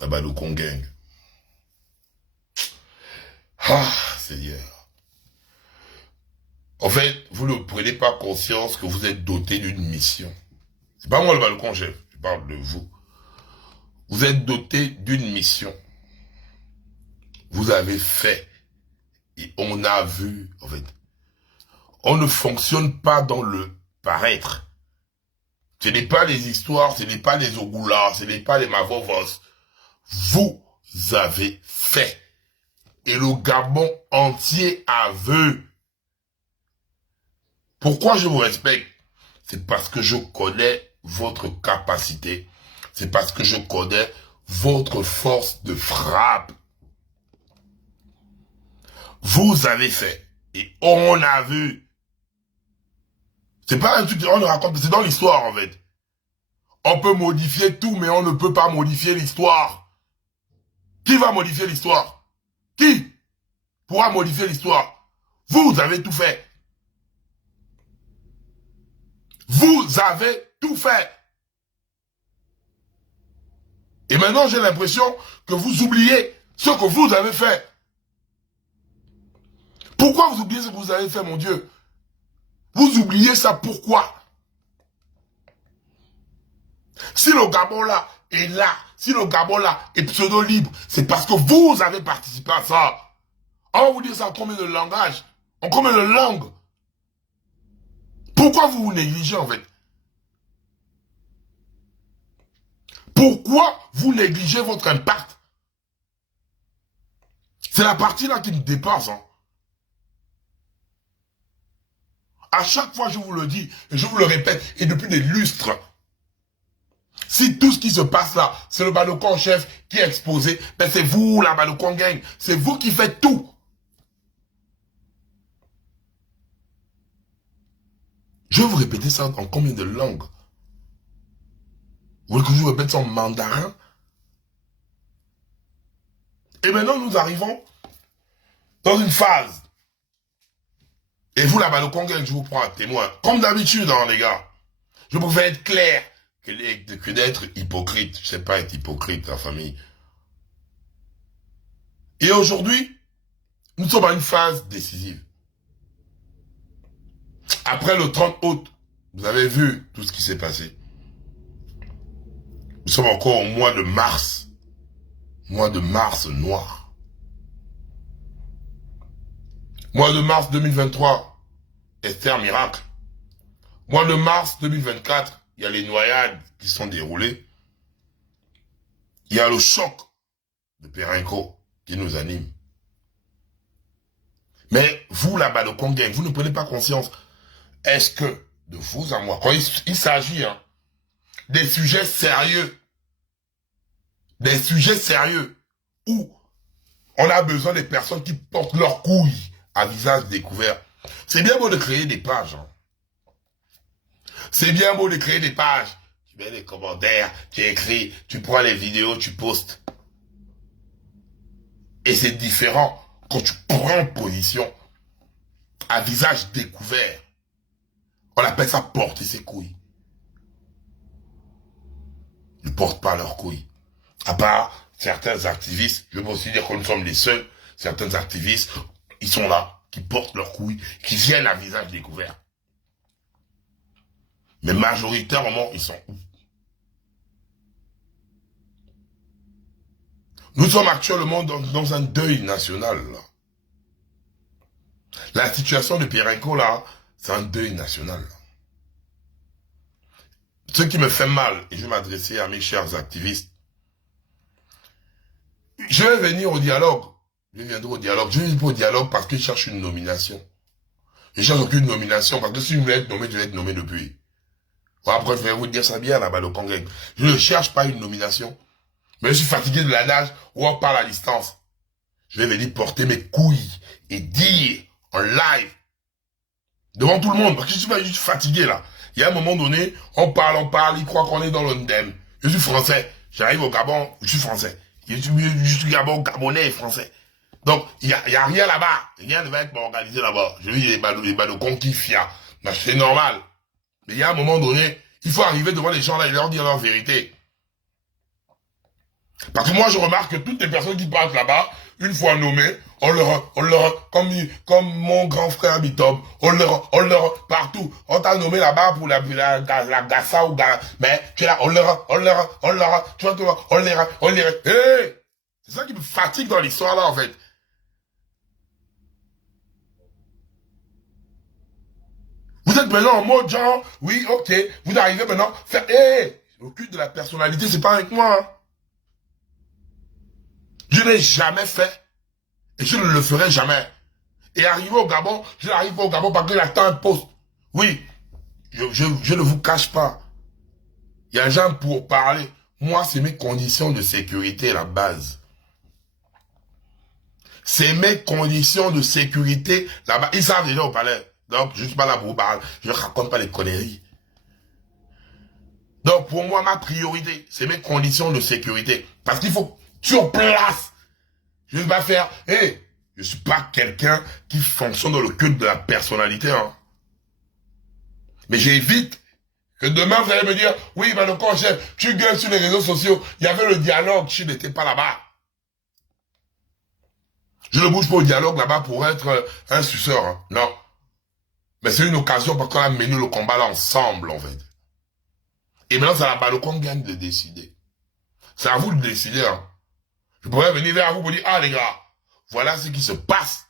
La Balocon Gang. Ah, Seigneur. En fait, vous ne prenez pas conscience que vous êtes doté d'une mission. C'est pas moi le Balocon chef, je parle de vous. Vous êtes doté d'une mission. Vous avez fait. Et on a vu, en fait. On ne fonctionne pas dans le paraître. Ce n'est pas les histoires, ce n'est pas les Ogoulas, ce n'est pas les Mavovos. Vous avez fait. Et le Gabon entier a vu. Pourquoi je vous respecte? C'est parce que je connais votre capacité. C'est parce que je connais votre force de frappe. Vous avez fait. Et on a vu. C'est pas un truc qu'on raconte, c'est dans l'histoire en fait. On peut modifier tout, mais on ne peut pas modifier l'histoire. Qui va modifier l'histoire? Qui pourra modifier l'histoire? Vous avez tout fait. Vous avez tout fait. Et maintenant, j'ai l'impression que vous oubliez ce que vous avez fait. Pourquoi vous oubliez ce que vous avez fait, mon Dieu? Vous oubliez ça, pourquoi? Si le Gabon là est là, si le Gabon là est pseudo-libre, c'est parce que vous avez participé à ça. On va vous dire ça en combien de langages? En combien de langues? Pourquoi vous vous négligez en fait? Pourquoi vous négligez votre impact? C'est la partie là qui me dépasse. Hein. À chaque fois, je vous le dis, et je vous le répète, et depuis des lustres, si tout ce qui se passe là, c'est le Balocon chef qui est exposé, ben c'est vous, la Balocon Gang, c'est vous qui faites tout. Je vais vous répéter ça en combien de langues? Vous voulez que je vous répète ça en mandarin? Et maintenant, nous arrivons dans une phase. Et vous, la Balocon Gang, je vous prends un témoin. Comme d'habitude, hein, les gars. Je pouvais être clair que d'être hypocrite. Je ne sais pas être hypocrite, la famille. Et aujourd'hui, nous sommes à une phase décisive. Après le 30 août, vous avez vu tout ce qui s'est passé. Nous sommes encore au mois de mars. Mois de mars noir. Mois de mars 2023, Esther Miracle. Mois de mars 2024, il y a les noyades qui sont déroulées. Il y a le choc de Perenco qui nous anime. Mais vous, la Balocon Gang, vous ne prenez pas conscience. Est-ce que, de vous à moi, quand il s'agit des sujets sérieux, où on a besoin des personnes qui portent leurs couilles à visage découvert. C'est bien beau de créer des pages. Hein. C'est bien beau de créer des pages. Tu mets des commentaires, tu écris, tu prends les vidéos, tu postes. Et c'est différent quand tu prends position à visage découvert. On appelle ça porter ses couilles. Ils ne portent pas leurs couilles. À part certains activistes, je veux aussi dire que nous sommes les seuls, certains activistes, ils sont là, qui portent leurs couilles, qui viennent à visage découvert. Mais majoritairement, ils sont où? Nous sommes actuellement dans un deuil national. Là. La situation de Perenco, là, c'est un deuil national. Là. Ce qui me fait mal, et je vais m'adresser à mes chers activistes, je vais venir au dialogue. Je viendrai au dialogue. Je viens au dialogue parce que je cherche une nomination. Je cherche aucune nomination parce que si je voulais être nommé, je vais être nommé depuis. Bon, après, je vais vous dire ça bien là-bas au Congrès. Je ne cherche pas une nomination. Mais je suis fatigué de la nage où on parle à distance. Je vais venir porter mes couilles et dire en live devant tout le monde parce que je suis fatigué là. Il y a un moment donné, on parle, ils croient qu'on est dans l'ONDEM. Je suis français. J'arrive au Gabon, je suis français. Je suis Gabonais et français. Donc, il y a rien là-bas. Rien ne va être organisé là-bas. Je vis les balocons qui fia. C'est normal. Mais il y a un moment donné, il faut arriver devant les gens là et leur dire leur vérité. Parce que moi, je remarque que toutes les personnes qui partent là-bas, une fois nommées, comme mon grand frère Bitob, partout. On t'a nommé là-bas pour la Gassa ou Gassa. Mais tu es là, tu vois, hey! C'est ça qui me fatigue dans l'histoire là, en fait. Vous êtes maintenant en mode genre, oui, ok, vous arrivez maintenant, faire, le culte de la personnalité, c'est pas avec moi, hein. Je n'ai jamais fait, et je ne le ferai jamais. Et arrivé au Gabon, je n'arrive pas au Gabon parce que j'attends un poste. Oui, je ne vous cache pas. Il y a des gens pour parler. Moi, c'est mes conditions de sécurité, la base. C'est mes conditions de sécurité, là-bas. Ils savent déjà au palais. Donc, je ne suis pas là pour vous parler. Je ne raconte pas les conneries. Donc, pour moi, ma priorité, c'est mes conditions de sécurité. Parce qu'il faut, sur place, je ne vais pas faire, je ne suis pas quelqu'un qui fonctionne dans le culte de la personnalité. Hein. Mais j'évite que demain, vous allez me dire, oui, mais quand chef, tu gueules sur les réseaux sociaux, il y avait le dialogue, tu n'étais pas là-bas. Je ne bouge pas au dialogue là-bas pour être un suceur. Hein. Non. Mais c'est une occasion parce qu'on a mené le combat là ensemble, en fait. Et maintenant, c'est à la balle qu'on gagne de décider. C'est à vous de décider. Hein. Je pourrais venir vers vous pour dire, ah les gars, voilà ce qui se passe.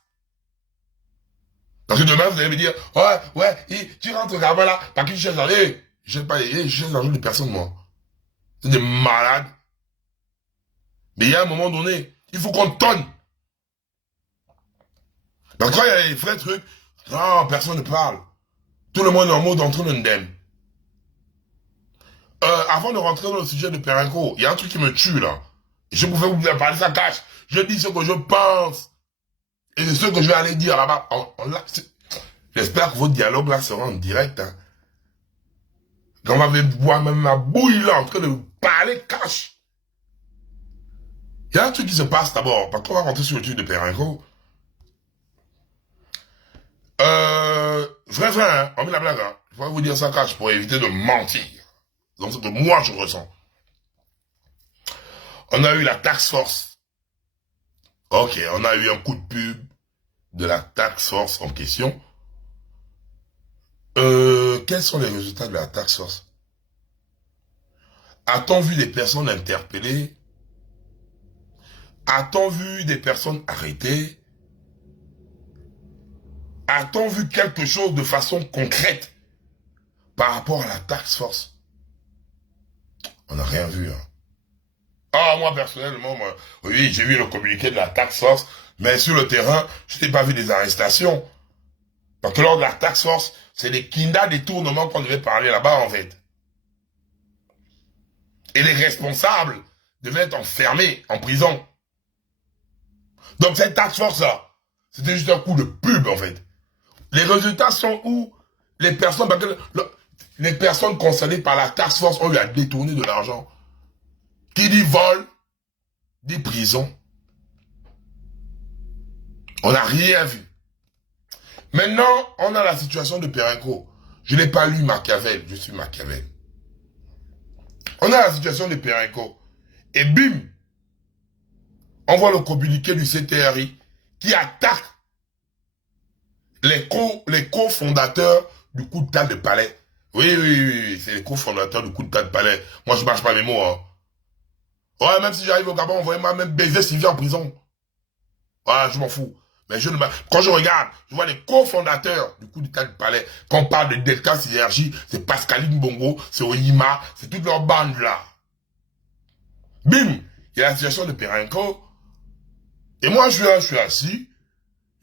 Parce que demain, vous allez me dire, ouais, tu rentres au Gabon là, parce que tu cherches l'argent. Je cherche pas je cherche l'argent de personne, moi. C'est des malades. Mais il y a un moment donné, il faut qu'on tonne. Donc quand il y a les vrais trucs, non, personne ne parle. Tout le monde est en mode entre l'indemne. Avant de rentrer dans le sujet de Perenco, il y a un truc qui me tue là. Je pouvais vous parler ça cache. Je dis ce que je pense. Et c'est ce que je vais aller dire là-bas. J'espère que vos dialogues là seront en direct. Hein. Quand on va voir même ma bouille là en train de parler cache. Il y a un truc qui se passe d'abord. Parce qu'on va rentrer sur le truc de Perenco. Vrai, hein, on met la blague. Hein. Je vais vous dire ça cache pour éviter de mentir. Donc c'est ce que moi je ressens. On a eu la task force. Ok, on a eu un coup de pub de la task force en question. Quels sont les résultats de la task force? A-t-on vu des personnes interpellées? A-t-on vu des personnes arrêtées? A-t-on vu quelque chose de façon concrète par rapport à la task force? On n'a rien vu. Hein. Ah, moi, personnellement, oui, j'ai vu le communiqué de la task force, mais sur le terrain, je n'ai pas vu des arrestations. Parce que lors de la task force, c'est des kinda détournements qu'on devait parler là-bas, en fait. Et les responsables devaient être enfermés en prison. Donc cette task force-là, c'était juste un coup de pub, en fait. Les résultats sont où les personnes, les personnes concernées par la task force ont eu à détourner de l'argent. Qui dit vol, dit prison. On n'a rien vu. Maintenant, on a la situation de Perenco. Je n'ai pas lu Machiavel, je suis Machiavel. On a la situation de Perenco. Et bim, on voit le communiqué du CTRI qui attaque les cofondateurs du coup de table de palais. Oui, c'est les cofondateurs du coup de table de palais. Moi, je ne mâche pas mes mots. Hein. Ouais, même si j'arrive au Gabon, envoyez-moi même baiser Sylvie en prison. Ouais, je m'en fous. Mais quand je regarde, je vois les cofondateurs du coup d'état du palais. Quand on parle de Delta Synergie, c'est Pascaline Bongo, c'est Oyima, c'est toute leur bande là. Bim, il y a la situation de Perenco. Et moi, je suis assis.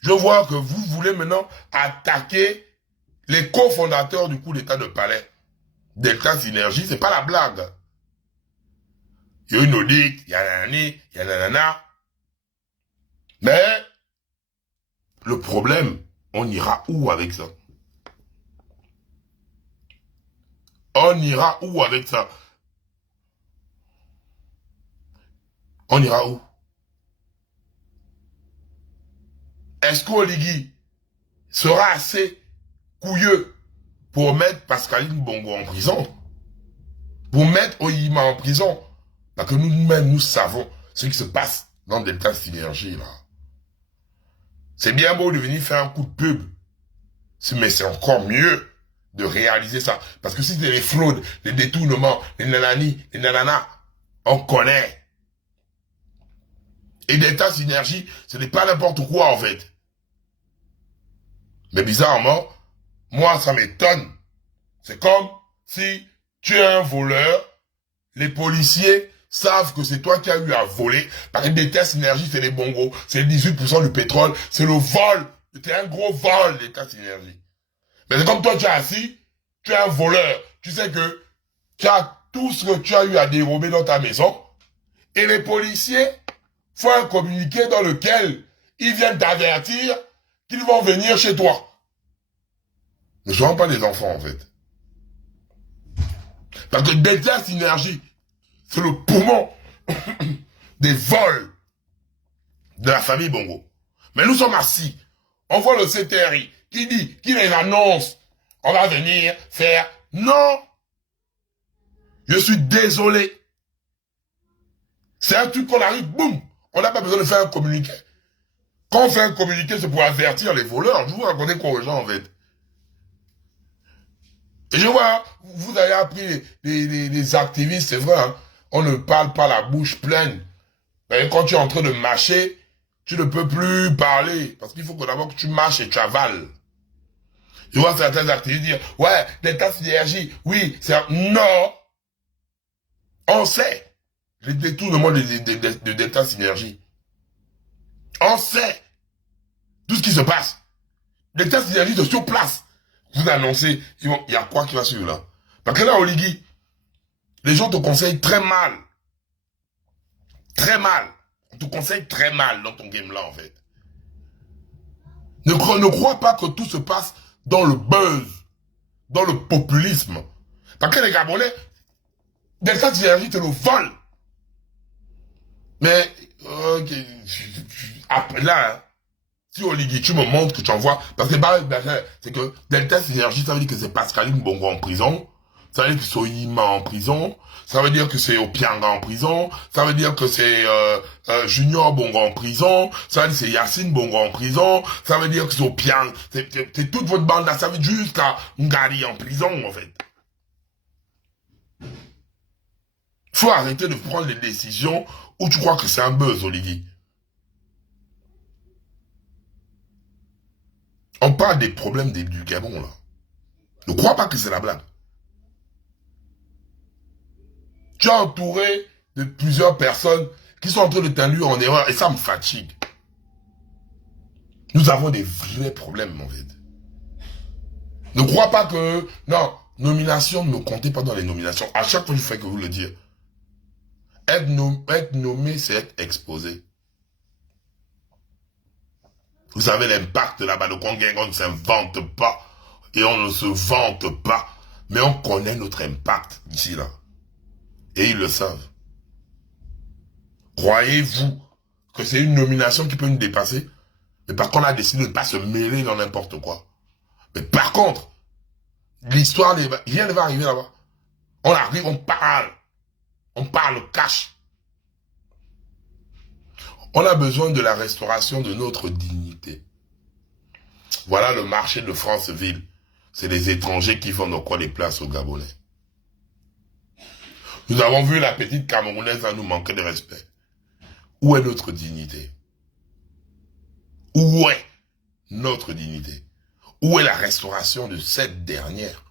Je vois que vous voulez maintenant attaquer les cofondateurs du coup d'état de palais. Delta Synergie, c'est pas la blague. Il y a une audite, il y a nanani, il y a nanana. Mais, le problème, on ira où avec ça? On ira où avec ça? On ira où? Est-ce qu'Oligui sera assez couilleux pour mettre Pascaline Bongo en prison? Pour mettre Oyima en prison? Parce que nous-mêmes, nous savons ce qui se passe dans Delta Synergie, là. C'est bien beau de venir faire un coup de pub. Mais c'est encore mieux de réaliser ça. Parce que si c'est les fraudes, les détournements, les nanani, les nananas, on connaît. Et Delta Synergie, ce n'est pas n'importe quoi, en fait. Mais bizarrement, moi, ça m'étonne. C'est comme si tu es un voleur, les policiers savent que c'est toi qui as eu à voler, parce que Delta Synergie, c'est les bongos, c'est 18% du pétrole, c'est le vol, c'est un gros vol, Delta Synergie. Mais c'est comme toi, tu es assis, tu es un voleur, tu sais que tu as tout ce que tu as eu à dérober dans ta maison, et les policiers font un communiqué dans lequel ils viennent t'avertir qu'ils vont venir chez toi. Ne soyons pas des enfants, en fait. Parce que Delta Synergie, c'est le poumon des vols de la famille Bongo. Mais nous sommes assis. On voit le CTRI qui dit, qui les annonce, on va venir faire. Non! Je suis désolé. C'est un truc qu'on arrive, boum! On n'a pas besoin de faire un communiqué. Quand on fait un communiqué, c'est pour avertir les voleurs. Je vous raconte quoi aux gens, en fait. Et je vois, vous avez appris les activistes, c'est vrai, hein, on ne parle pas la bouche pleine. Mais quand tu es en train de mâcher, tu ne peux plus parler. Parce qu'il faut que d'abord que tu mâches et tu avales. Je vois certains activistes dire, ouais, Delta Synergie, oui, c'est un... Non! On sait les détournements de Delta Synergie. On sait tout ce qui se passe. Delta Synergie est sur place. Vous annoncez, il y a quoi qui va suivre là? Parce que là, Oligui, les gens te conseillent très mal. Très mal. On te conseille très mal dans ton game là, en fait. Ne crois pas que tout se passe dans le buzz, dans le populisme. Parce que les Gabonais, Delta Synergie te le volent. Mais, après là, hein, si Oligui, tu me montres que tu envoies, parce que c'est que Delta Synergie, ça veut dire que c'est Pascaline Bongo en prison, ça veut dire que c'est Soyima en prison, ça veut dire que c'est Opianga en prison, ça veut dire que c'est Junior Bongo en prison, ça veut dire que c'est Yacine Bongo en prison, ça veut dire que c'est Opiang, c'est toute votre bande là, ça veut dire jusqu'à Ngari en prison en fait. Faut arrêter de prendre les décisions où tu crois que c'est un buzz, Oligui. On parle des problèmes du Gabon, là. Ne crois pas que c'est la blague. Tu es entouré de plusieurs personnes qui sont en train de t'induire en erreur et ça me fatigue. Nous avons des vrais problèmes, en fait. Ne crois pas que... Non, nomination, ne comptez pas dans les nominations. À chaque fois, je fais que vous le dire. Être nommé, c'est être exposé. Vous savez l'impact là-bas, le Congo, on ne s'invente pas. Et on ne se vante pas. Mais on connaît notre impact ici, là. Et ils le savent. Croyez-vous que c'est une nomination qui peut nous dépasser? Mais par contre, on a décidé de ne pas se mêler dans n'importe quoi. Mais par contre, l'histoire, rien ne va arriver là-bas. On arrive, on parle cash. On a besoin de la restauration de notre dignité. Voilà le marché de Franceville. C'est les étrangers qui font encore des places aux Gabonais. Nous avons vu la petite Camerounaise à nous manquer de respect. Où est notre dignité? Où est notre dignité? Où est la restauration de cette dernière?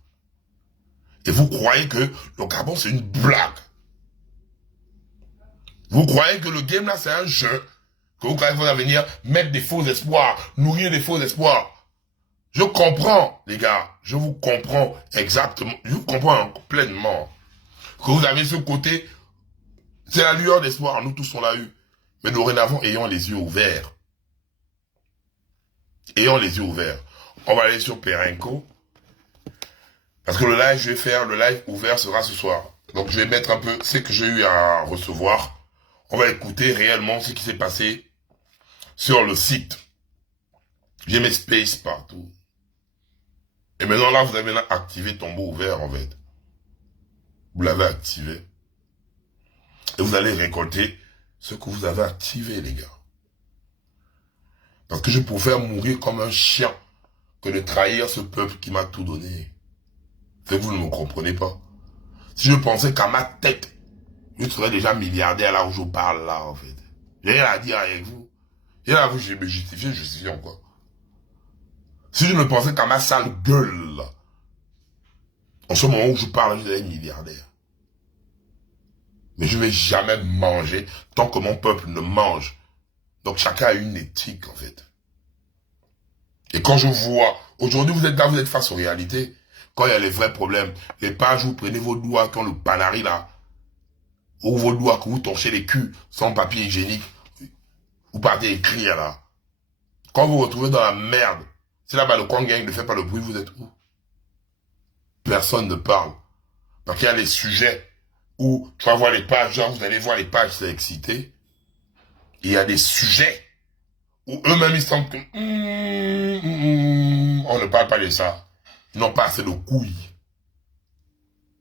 Et vous croyez que le Gabon c'est une blague? Vous croyez que le game là c'est un jeu? Que vous croyez qu'il va venir mettre des faux espoirs, nourrir des faux espoirs? Je comprends, les gars, je vous comprends exactement, je vous comprends pleinement. Que vous avez ce côté, c'est la lueur d'espoir, nous tous on l'a eu. Mais dorénavant, ayons les yeux ouverts. Ayons les yeux ouverts. On va aller sur Perenco. Parce que le live, je vais faire, le live ouvert sera ce soir. Donc je vais mettre un peu ce que j'ai eu à recevoir. On va écouter réellement ce qui s'est passé sur le site. J'ai mes spaces partout. Et maintenant là, vous avez là activé tombeau ouvert en fait. Vous l'avez activé. Et vous allez récolter ce que vous avez activé, les gars. Parce que je préfère mourir comme un chien que de trahir ce peuple qui m'a tout donné. C'est que vous ne me comprenez pas. Si je pensais qu'à ma tête, je serais déjà milliardaire là où je parle là, en fait. J'ai rien à dire avec vous. J'ai rien à vous, je vais me justifier encore. Si je ne pensais qu'à ma sale gueule, là, en ce moment où je parle, je serais milliardaire. Mais je ne vais jamais manger tant que mon peuple ne mange. Donc chacun a une éthique, en fait. Et quand je vois, aujourd'hui vous êtes là, vous êtes face aux réalités. Quand il y a les vrais problèmes, les pages, vous prenez vos doigts, quand le panari là, ou vos doigts que vous torchez les culs sans papier hygiénique, vous partez écrire là. Quand vous vous retrouvez dans la merde, c'est là-bas le coin gang ne fait pas le bruit, vous êtes où? Personne ne parle. Parce qu'il y a les sujets où tu vas voir les pages, genre vous allez voir les pages, c'est excité. Et il y a des sujets où eux-mêmes ils sentent que on ne parle pas de ça. Ils n'ont pas assez de couilles.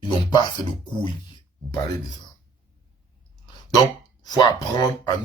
Ils n'ont pas assez de couilles pour parler de ça. Donc, faut apprendre à nous